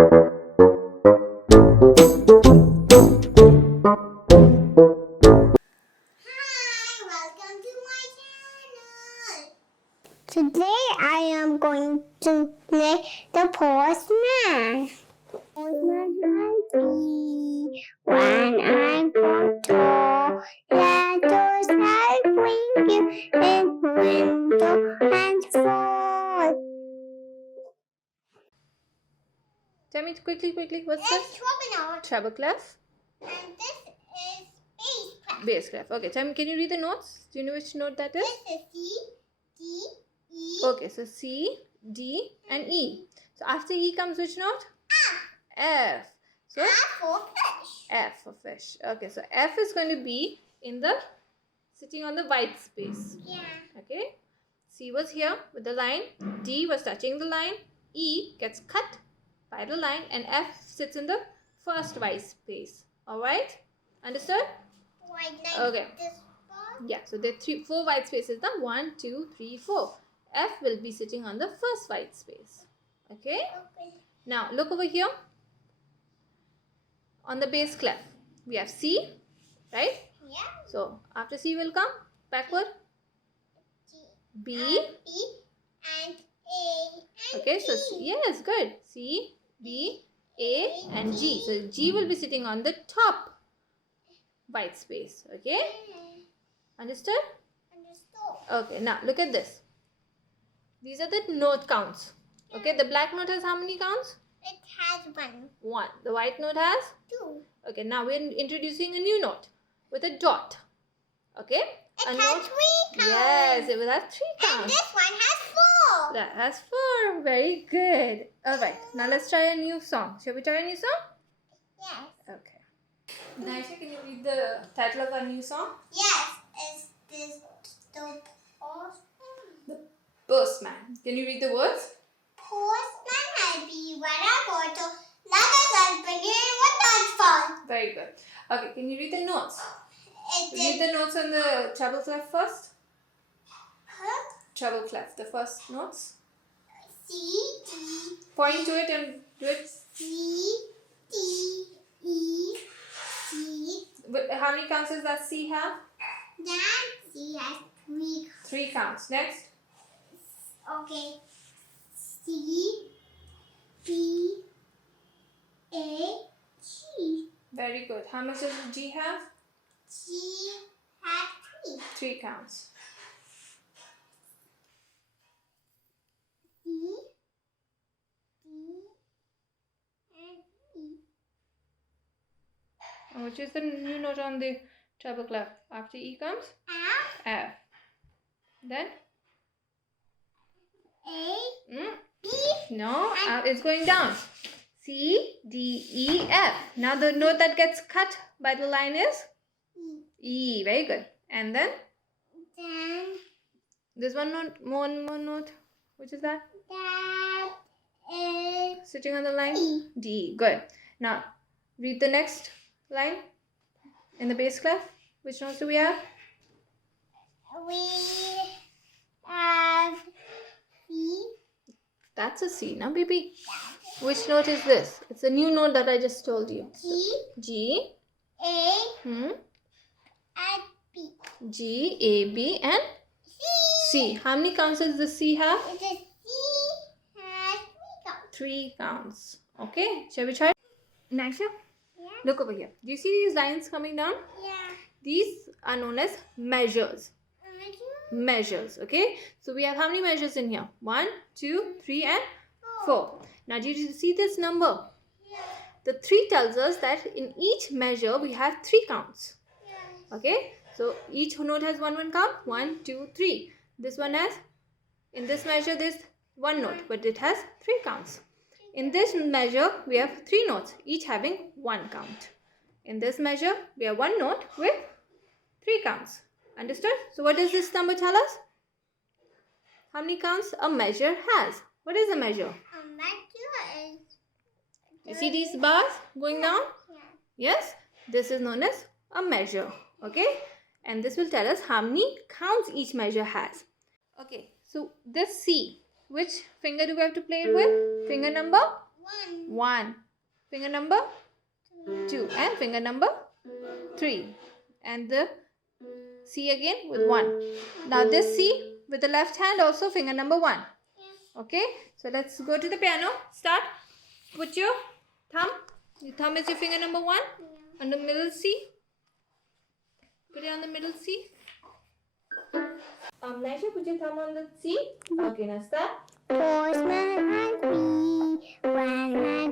welcome to my channel. Today I am going to play the Postman. Postman ID. When I'm photo, letters I bring you in window and fall. Tell me quickly, what's this? Treble clef. And this is bass clef. Bass clef. Okay, tell me, can you read the notes? Do you know which note that is? This is C, D, E. Okay, so C, D, and E. So after E comes which note? F. So F for fish. F for fish. Okay, so F is going to be sitting on the white space. Yeah. Okay. C was here with the line. D was touching the line. E gets cut by the line, and F sits in the first white space. Alright? Understood? White like Okay. this one. Yeah, so there are four white spaces. Now 1, 2, 3, 4. F will be sitting on the first white space. Okay? Okay. Now look over here. On the bass clef, we have C, right? Yeah. So after C will come backward. G, B. B and A. And Okay, G. so C, yes, good. C, B, A, and G. So G will be sitting on the top white space. Okay? Understood? Understood. Okay, now look at this. These are the note counts. Okay, the black note has how many counts? It has 1, 1. The white note has? 2. Okay, now we're introducing a new note with a dot. Okay? It A has note. 3 counts. Yes, it will have 3 And counts. this one has 4. That has 4. Very good. Alright, now let's try a new song. Shall we try a new song? Yes. Okay. Naisha, can you read the title of our new song? Yes. Is this the Postman? Postman. Can you read the words? Postman has be when I go to letters and begin with nightfall. Very good. Okay, can you read the notes? It Read the notes on the treble clef first. Huh? Treble clef, the first notes. C, D, Point to it and do it. C, D, E, C. How many counts does that C have? Then C has 3. 3 counts. Next. Okay. C, B, A, G. Very good. How much does G have? G has 3. 3 counts. C, D, and E. And which is the new note on the treble clef? After E comes? F, F. Then? A, B. No, it's going down. C, D, E, F. Now the note that gets cut by the line is? E. E. Very good. And then? Then There's one note, one more note. Which is that? that is Sitting on the line? E. D. Good. Now, read the next line in the bass clef. Which notes do we have? We have C. That's a C. Now, baby. Which note is this? It's a new note that I just told you. G, G. A, Hmm. and B. G, A, B, and C. How many counts does the C have? The C has 3 counts. 3 counts. Okay. Shall we try? Naisha, Yeah. look over here. Do you see these lines coming down? Yeah. These are known as measures. Measures. Okay. So we have how many measures in here? 1, 2, 3, and 4. Now, do you see this number? Yeah. The 3 tells us that in each measure we have 3 counts. Yeah. Okay. So each note has one count. 1, 2, 3. This one has, in this measure there's 1 note, but it has 3 counts. In this measure we have 3 notes, each having 1 count. In this measure we have 1 note with 3 counts. Understood? So what does this number tell us? How many counts a measure has? What is a measure? A measure is. You see these bars going down? Yeah. Yes? This is known as a measure. Okay? And this will tell us how many counts each measure has. Okay, so this C, which finger do we have to play it with? Finger number One. 1. Finger number 2 and finger number 3. And the C again with 1. Now this C with the left hand also finger number 1. Yeah. Okay, so let's go to the piano. Start. Put your thumb. Your thumb is your finger number 1 Yeah. on the middle C. Put it on the middle C. Naisha, put your thumb on the C. Okay, now start. Postman, I'll be when I'm